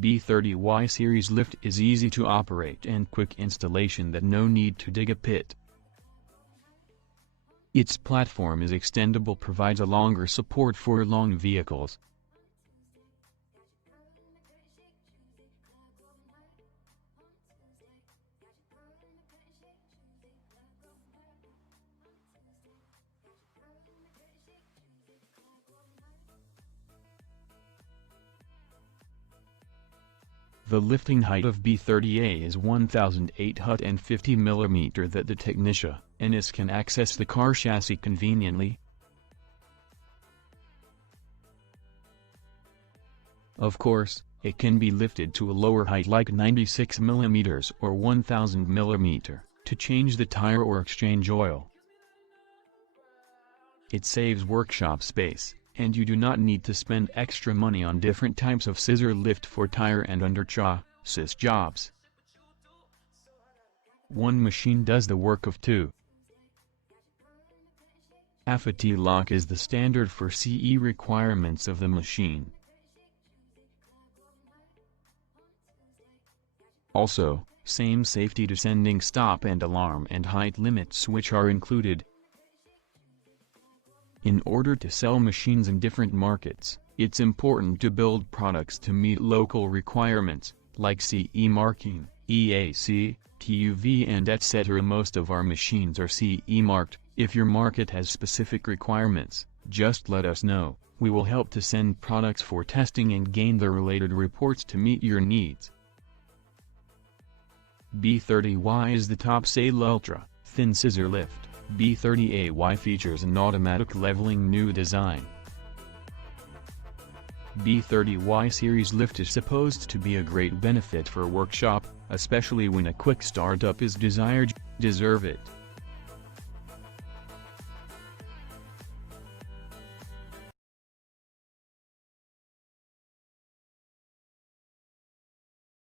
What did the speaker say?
B30Y series lift is easy to operate and quick installation that no need to dig a pit. Its platform is extendable, provides a longer support for long vehicles. The lifting height of B30A is 1,850 mm that the technician can access the car chassis conveniently. Of course, it can be lifted to a lower height like 96 mm or 1000 mm to change the tire or exchange oil. It saves workshop space, and you do not need to spend extra money on different types of scissor lift for tire and under-chassis jobs. One machine does the work of two. AFAT lock is the standard for CE requirements of the machine. Also, same safety descending stop and alarm and height limit switch are included. In order to sell machines in different markets, it's important to build products to meet local requirements, like CE marking, EAC, TUV and etc. Most of our machines are CE marked. If your market has specific requirements, just let us know. We will help to send products for testing and gain the related reports to meet your needs. B30Y is the top sale ultra thin scissor lift. B30AY features an automatic leveling new design. B30Y series lift is supposed to be a great benefit for workshop, especially when a quick startup is desired. Deserve it.